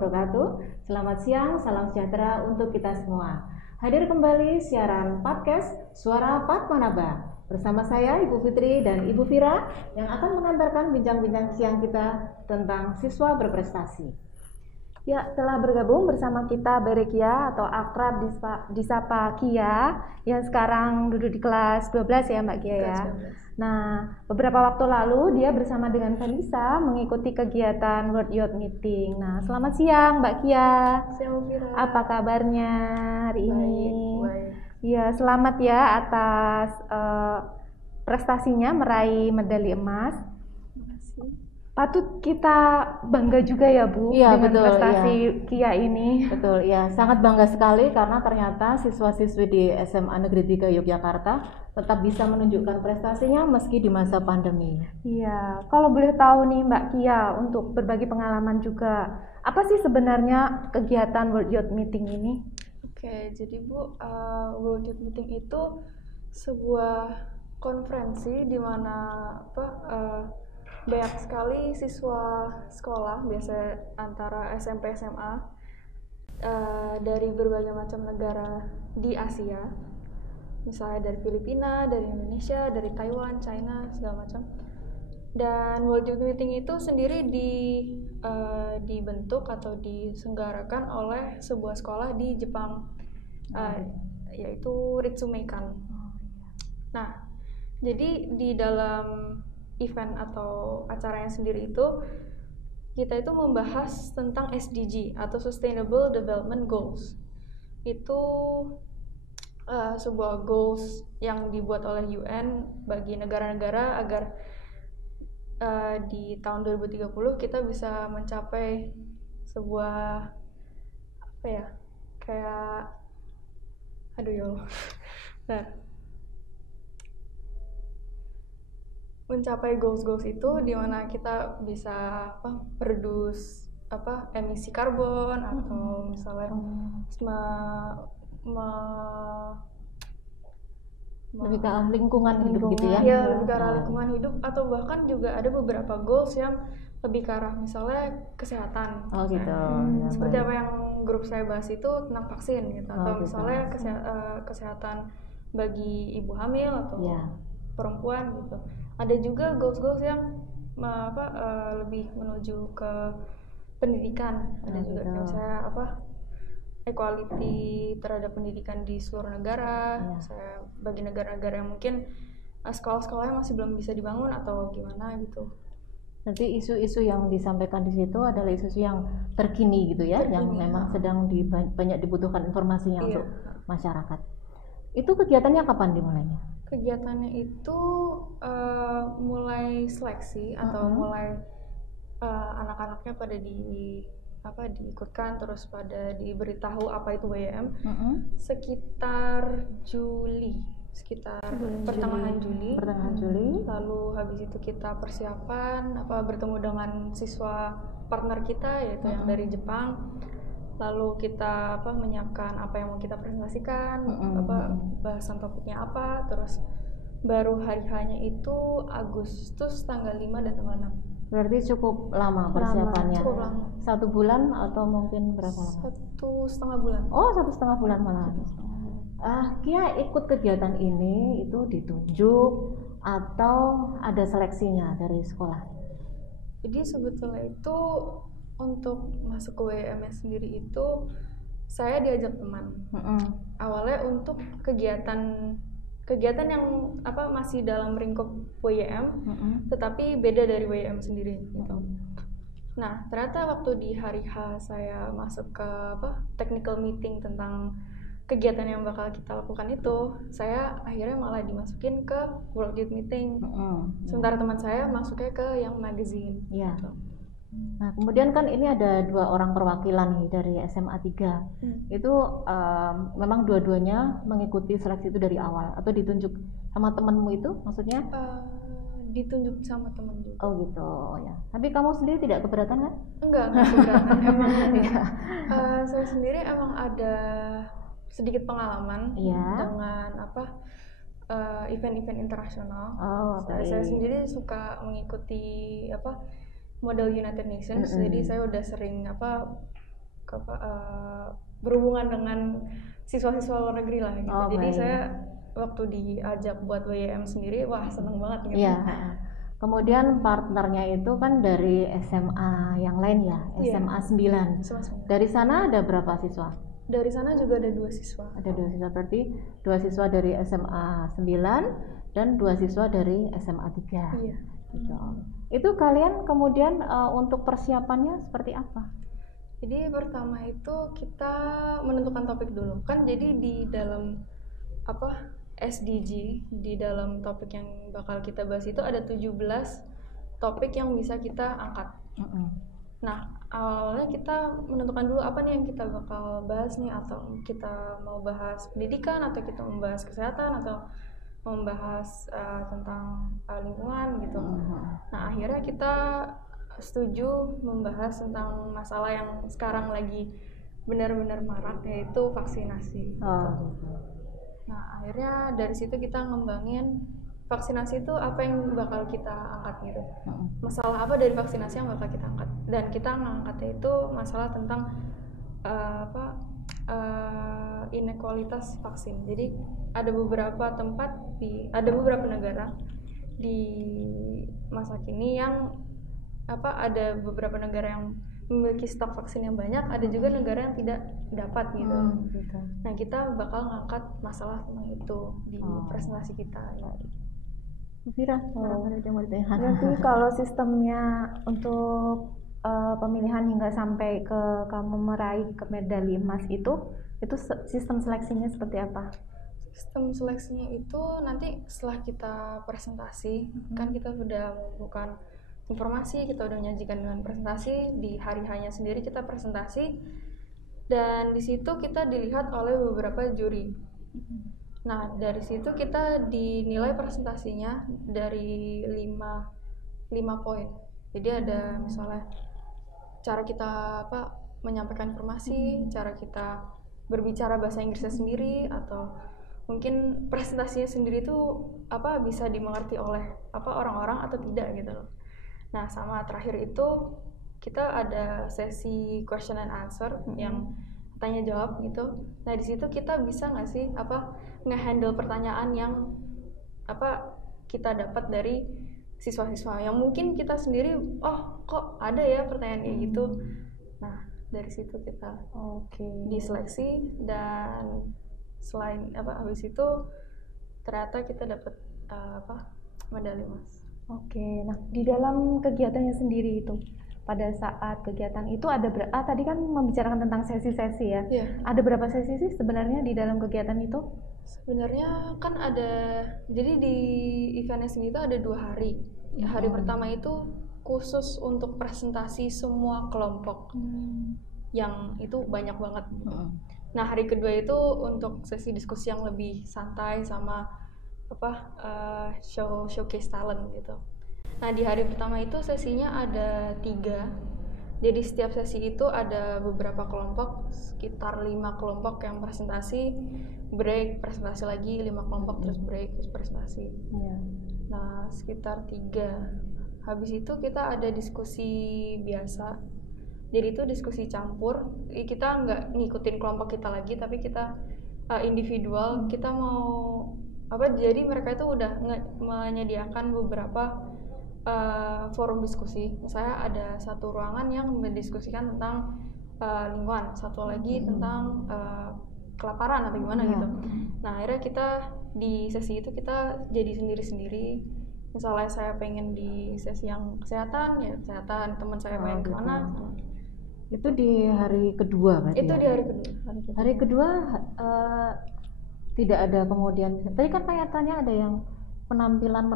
wabarakatuh. Selamat siang, salam sejahtera untuk kita semua. Hadir kembali siaran podcast Suara Padmanaba bersama saya Ibu Fitri dan Ibu Vira yang akan mengantarkan bincang-bincang siang kita tentang siswa berprestasi. Ya, telah bergabung bersama kita Berekia atau akrab disapa Kia yang sekarang duduk di kelas 12 ya Mbak Kia ya. Nah, beberapa waktu lalu dia bersama dengan Vanessa mengikuti kegiatan World Youth Meeting. Nah, selamat siang Mbak Kia. Siang Vira. Apa kabarnya hari ini? Baik. Ya, selamat ya atas prestasinya meraih medali emas. Patut kita bangga juga ya Bu dengan betul, prestasi Kia ini. Betul, ya sangat bangga sekali karena ternyata siswa-siswi di SMA Negeri 3 Yogyakarta tetap bisa menunjukkan prestasinya meski di masa pandemi. Iya, kalau boleh tahu nih Mbak Kia untuk berbagi pengalaman juga, apa sih sebenarnya kegiatan World Youth Meeting ini? Oke, jadi Bu, World Youth Meeting itu sebuah konferensi di mana banyak sekali siswa sekolah, biasa antara SMP SMA dari berbagai macam negara di Asia, misalnya dari Filipina, dari Indonesia, dari Taiwan, China, segala macam. Dan World Youth Meeting itu sendiri dibentuk atau diselenggarakan oleh sebuah sekolah di Jepang, yaitu Ritsumeikan. Nah, jadi di dalam event atau acaranya sendiri itu kita itu membahas tentang SDG atau Sustainable Development Goals. Itu sebuah goals yang dibuat oleh UN bagi negara-negara agar di tahun 2030 kita bisa mencapai sebuah mencapai goals itu di mana kita bisa produce emisi karbon atau misalnya lebih ke arah lingkungan hidup gitu ya. Ya, lebih ke arah lingkungan hidup, atau bahkan juga ada beberapa goals yang lebih ke arah misalnya kesehatan. Oh gitu. Seperti apa yang grup saya bahas itu tentang vaksin gitu, atau misalnya kesehatan bagi ibu hamil atau perempuan gitu. Ada juga goals yang lebih menuju ke pendidikan. Ada juga misalnya equality terhadap pendidikan di seluruh negara. Saya bagi negara-negara yang mungkin sekolah-sekolahnya masih belum bisa dibangun atau gimana gitu. Nanti isu-isu yang disampaikan di situ adalah isu-isu yang terkini gitu ya, yang memang sedang banyak dibutuhkan informasinya untuk masyarakat. Itu kegiatannya kapan dimulainya? Kegiatannya itu mulai seleksi atau mulai anak-anaknya pada diikutkan, terus pada diberitahu apa itu WM sekitar pertengahan Juli. Lalu habis itu kita persiapan bertemu dengan siswa partner kita yaitu yang dari Jepang. Lalu kita menyiapkan apa yang mau kita presentasikan, bahasan topiknya apa, terus baru hari-harinya itu Agustus tanggal 5 dan tanggal 6. Berarti cukup lama persiapannya. Cukup lama. 1 bulan atau mungkin berapa lama? 1,5 bulan. Oh, 1,5 bulan malah. Kia ikut kegiatan ini itu ditunjuk atau ada seleksinya dari sekolah? Jadi sebetulnya itu untuk masuk ke WM sendiri itu saya diajak teman. Awalnya untuk kegiatan yang masih dalam lingkup WM, tetapi beda dari WM sendiri gitu. Nah, ternyata waktu di hari H saya masuk ke technical meeting tentang kegiatan yang bakal kita lakukan itu, saya akhirnya malah dimasukin ke World Youth Meeting. Sementara teman saya masuknya ke yang magazine. Gitu. Nah, kemudian kan ini ada 2 orang perwakilan nih dari SMA 3. Itu memang dua-duanya mengikuti seleksi itu dari awal atau ditunjuk sama temanmu itu maksudnya? Ditunjuk sama teman juga. Oh gitu ya. Tapi kamu sendiri tidak keberatan kan? Enggak keberatan. Emang saya sendiri emang ada sedikit pengalaman dengan event-event internasional. Saya sendiri suka mengikuti model United Nations, jadi saya udah sering berhubungan dengan siswa-siswa luar negeri lah gitu. Jadi baik. saya waktu diajak buat WYM sendiri, wah seneng banget gitu. Iya. Kemudian partnernya itu kan dari SMA yang lain ya, SMA 9. Dari sana ada berapa siswa? Dari sana juga ada 2 siswa. Ada 2 siswa, berarti 2 siswa dari SMA 9 dan 2 siswa dari SMA 3. Iya. Gitu. Itu kalian kemudian untuk persiapannya seperti apa? Jadi pertama itu kita menentukan topik dulu. Kan jadi di dalam SDG, di dalam topik yang bakal kita bahas itu ada 17 topik yang bisa kita angkat. Nah, awalnya kita menentukan dulu apa nih yang kita bakal bahas nih, atau kita mau bahas pendidikan, atau kita membahas kesehatan, atau membahas tentang lingkungan gitu. Nah, akhirnya kita setuju membahas tentang masalah yang sekarang lagi benar-benar marak, yaitu vaksinasi. Nah, akhirnya dari situ kita ngembangin vaksinasi itu apa yang bakal kita angkat gitu. Masalah apa dari vaksinasi yang bakal kita angkat. Dan kita ngangkatnya itu masalah tentang inequalitas vaksin. Jadi ada beberapa tempat ada beberapa negara di masa kini yang ada beberapa negara yang memiliki stok vaksin yang banyak, ada juga negara yang tidak dapat gitu. Nah, kita bakal ngangkat masalah tentang itu di presentasi kita. Vira, ada yang mau ditanyakan? Berarti kalau sistemnya untuk pemilihan hingga sampai ke kamu meraih ke medali emas itu sistem seleksinya seperti apa? Sistem seleksinya itu nanti setelah kita presentasi, kan kita sudah mengumpulkan informasi, kita udah menyajikan dengan presentasi, di hari hanya sendiri kita presentasi, dan di situ kita dilihat oleh beberapa juri. Nah, dari situ kita dinilai presentasinya dari 5 poin. Jadi ada misalnya cara kita menyampaikan informasi, cara kita berbicara bahasa Inggrisnya sendiri, atau mungkin presentasinya sendiri itu bisa dimengerti oleh orang-orang atau tidak gitu loh. Nah, sama terakhir itu kita ada sesi question and answer yang tanya jawab gitu. Nah, di situ kita bisa nggak sih nge-handle pertanyaan yang kita dapat dari siswa-siswa yang mungkin kita sendiri kok ada ya pertanyaan kayak gitu. Nah, dari situ kita diseleksi, dan selain habis itu ternyata kita dapat medali emas. Nah di dalam kegiatannya sendiri itu, pada saat kegiatan itu ada tadi kan membicarakan tentang sesi-sesi ya. Ada berapa sesi sih sebenarnya di dalam kegiatan itu? Sebenarnya kan jadi di eventnya sendiri itu ada 2 hari. Hari pertama itu khusus untuk presentasi semua kelompok, yang itu banyak banget. Nah, hari kedua itu untuk sesi diskusi yang lebih santai sama showcase talent gitu. Nah, di hari pertama itu sesinya ada 3. Jadi setiap sesi itu ada beberapa kelompok, sekitar 5 kelompok yang presentasi, break, presentasi lagi, 5 kelompok, terus break, terus presentasi. Nah, sekitar 3. Habis itu kita ada diskusi biasa. Jadi itu diskusi campur. Kita nggak ngikutin kelompok kita lagi, tapi kita individual. Kita mau jadi mereka itu udah menyediakan beberapa forum diskusi. Saya ada satu ruangan yang mendiskusikan tentang lingkungan, satu lagi tentang kelaparan atau gimana gitu. Nah, akhirnya kita di sesi itu kita jadi sendiri-sendiri. Misalnya saya pengen di sesi yang kesehatan, ya kesehatan, teman saya pengen kemana. Itu di hari kedua berarti? Itu di hari kedua. Hari kedua tidak ada kemudian. Tadi kan kelihatannya ada yang menampilkan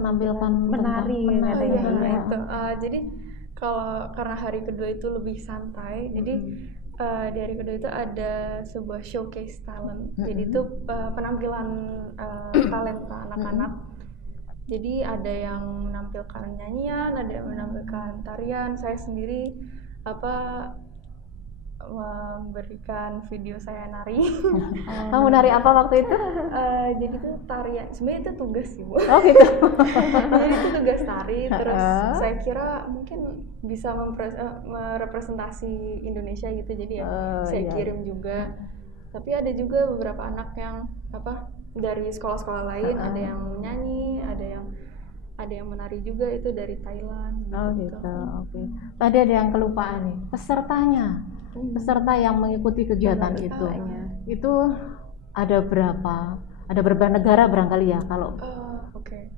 menari. Jadi karena hari kedua itu lebih santai, jadi di hari kedua itu ada sebuah showcase talent. Jadi itu penampilan talenta anak-anak. Jadi ada yang menampilkan nyanyian, ada yang menampilkan tarian. Saya sendiri memberikan video saya nari. Kamu nari apa waktu itu? Jadi itu tarian, sebenarnya itu tugas sih Bu. Oh gitu. Jadi itu tugas tari, terus saya kira mungkin bisa merepresentasi Indonesia gitu, jadi ya saya kirim juga. Tapi ada juga beberapa anak yang dari sekolah-sekolah lain, ada yang menyanyi, ada yang menari juga, itu dari Thailand. Gitu. Oke. Tadi ada yang kelupaan nih, peserta yang mengikuti kegiatan itu ada berapa? Ada berapa negara barangkali ya kalau?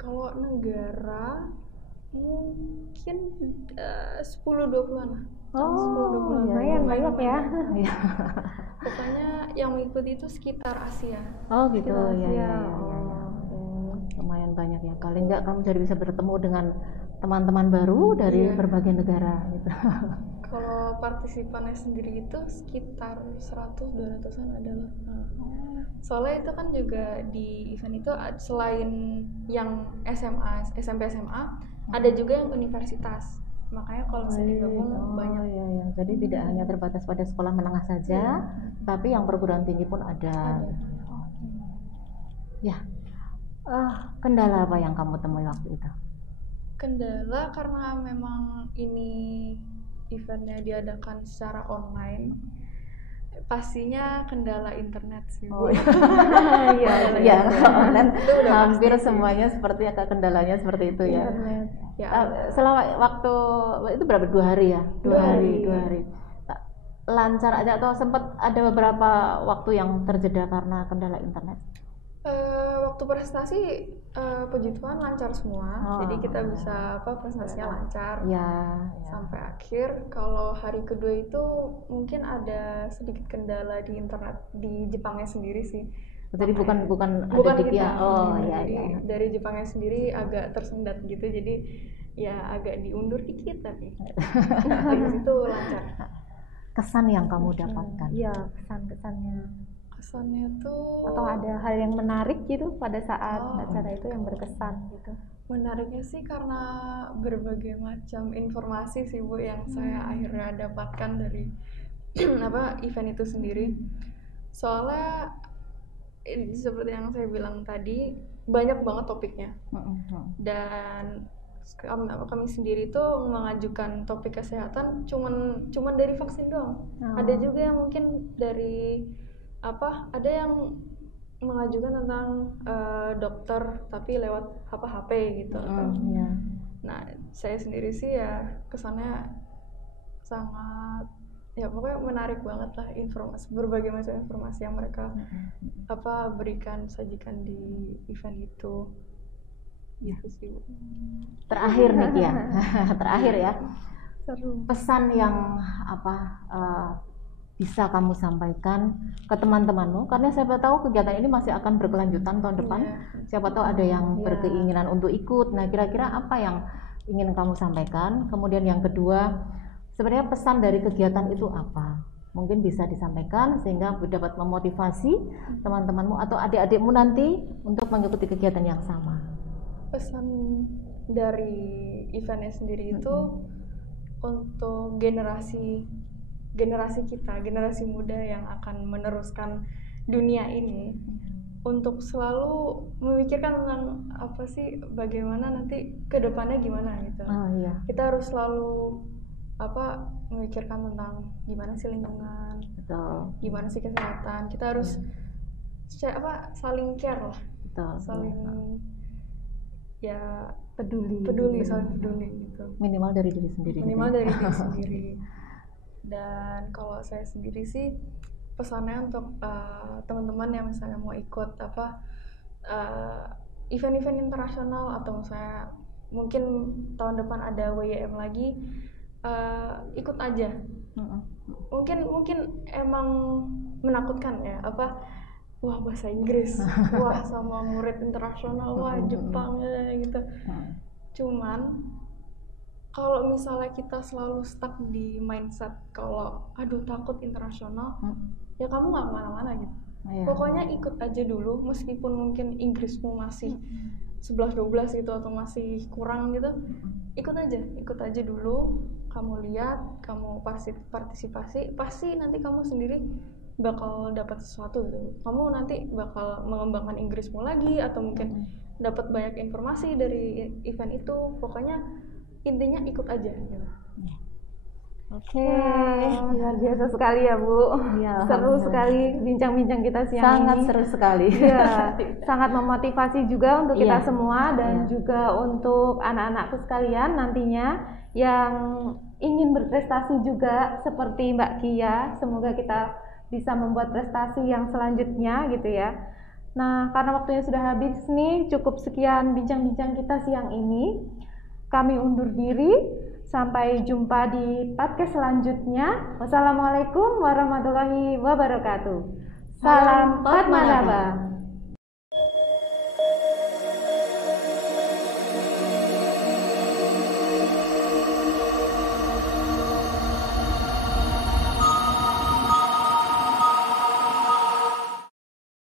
Kalau negara mungkin 10-20an lah. Lumayan banyak ya. Pokoknya yang mengikuti itu sekitar Asia. Oh gitu, ya. Lumayan banyak ya. Kali enggak kamu jadi bisa bertemu dengan teman-teman baru dari berbagai negara gitu. Kalau partisipannya sendiri itu sekitar 100-200an adalah. Soalnya itu kan juga di event itu selain yang SMP SMA, ada juga yang universitas. Makanya kalau misalnya digabung banyak. Jadi tidak hanya terbatas pada sekolah menengah saja, tapi yang perguruan tinggi pun ada. Ya. Kendala apa yang kamu temui waktu itu? Kendala karena memang ini eventnya diadakan secara online, pastinya kendala internet sih. Iya. Online hampir semuanya seperti kendalanya seperti itu ya. Selama waktu itu berapa? 2 hari ya? 2 hari. Lancar aja atau sempat ada beberapa waktu yang terjeda karena kendala internet? Waktu presentasi puji Tuhan lancar semua, jadi kita bisa presentasinya lancar sampai akhir. Kalau hari kedua itu mungkin ada sedikit kendala di internet di Jepangnya sendiri sih. Jadi bukan ada di dia. Jadi dari Jepangnya sendiri agak tersendat gitu, jadi ya agak diundur dikit tapi habis itu lancar. Kesan yang kamu dapatkan? Iya, kesannya tuh, atau ada hal yang menarik gitu pada saat acara itu yang berkesan gitu. Menariknya sih karena berbagai macam informasi sih Bu yang saya akhirnya dapatkan dari event itu sendiri. Soalnya seperti yang saya bilang tadi, banyak banget topiknya. Dan kami sendiri tuh mengajukan topik kesehatan cuman dari vaksin doang. Ada juga yang mungkin dari ada yang mengajukan tentang dokter tapi lewat HP gitu. Nah, saya sendiri sih ya kesannya sangat pokoknya menarik banget lah, informasi, berbagai macam informasi yang mereka sajikan di event itu. Gitu sih Bu. Terakhir nih ya. Terakhir ya. Seru. Pesan yang bisa kamu sampaikan ke teman-temanmu, karena siapa tahu kegiatan ini masih akan berkelanjutan tahun depan. Siapa tahu ada yang berkeinginan untuk ikut. Nah, kira-kira apa yang ingin kamu sampaikan? Kemudian yang kedua, sebenarnya pesan dari kegiatan itu apa? Mungkin bisa disampaikan sehingga dapat memotivasi teman-temanmu atau adik-adikmu nanti untuk mengikuti kegiatan yang sama. Pesan dari eventnya sendiri itu untuk generasi kita, generasi muda yang akan meneruskan dunia ini, untuk selalu memikirkan tentang bagaimana nanti ke depannya gimana gitu. Kita harus selalu memikirkan tentang gimana sih lingkungan, gimana sih kesehatan. Kita harus saling care lah, saling peduli, saling peduli gitu. Minimal dari diri sendiri. Dan kalau saya sendiri sih pesannya untuk teman-teman yang misalnya mau ikut event-event internasional, atau misalnya mungkin tahun depan ada WYM lagi, ikut aja. Mungkin emang menakutkan ya, wah bahasa Inggris, wah sama murid internasional, wah Jepang gitu. Cuman kalau misalnya kita selalu stuck di mindset kalau takut internasional, ya kamu nggak kemana-mana gitu. Pokoknya ikut aja dulu, meskipun mungkin Inggrismu masih 11-12 gitu atau masih kurang gitu, ikut aja dulu. Kamu lihat, kamu partisipasi, pasti nanti kamu sendiri bakal dapat sesuatu gitu. Kamu nanti bakal mengembangkan Inggrismu lagi, atau mungkin dapat banyak informasi dari event itu. Pokoknya intinya ikut aja gitu. Oke, luar biasa sekali ya Bu. Ya, seru sekali bincang-bincang kita siang sangat ini. Seru sekali. Ya, sangat memotivasi juga untuk kita semua dan juga untuk anak-anakku sekalian nantinya yang ingin berprestasi juga seperti Mbak Kia. Semoga kita bisa membuat prestasi yang selanjutnya gitu ya. Nah, karena waktunya sudah habis nih, cukup sekian bincang-bincang kita siang ini. Kami undur diri. Sampai jumpa di podcast selanjutnya. Wassalamualaikum warahmatullahi wabarakatuh. Salam Padmanaba.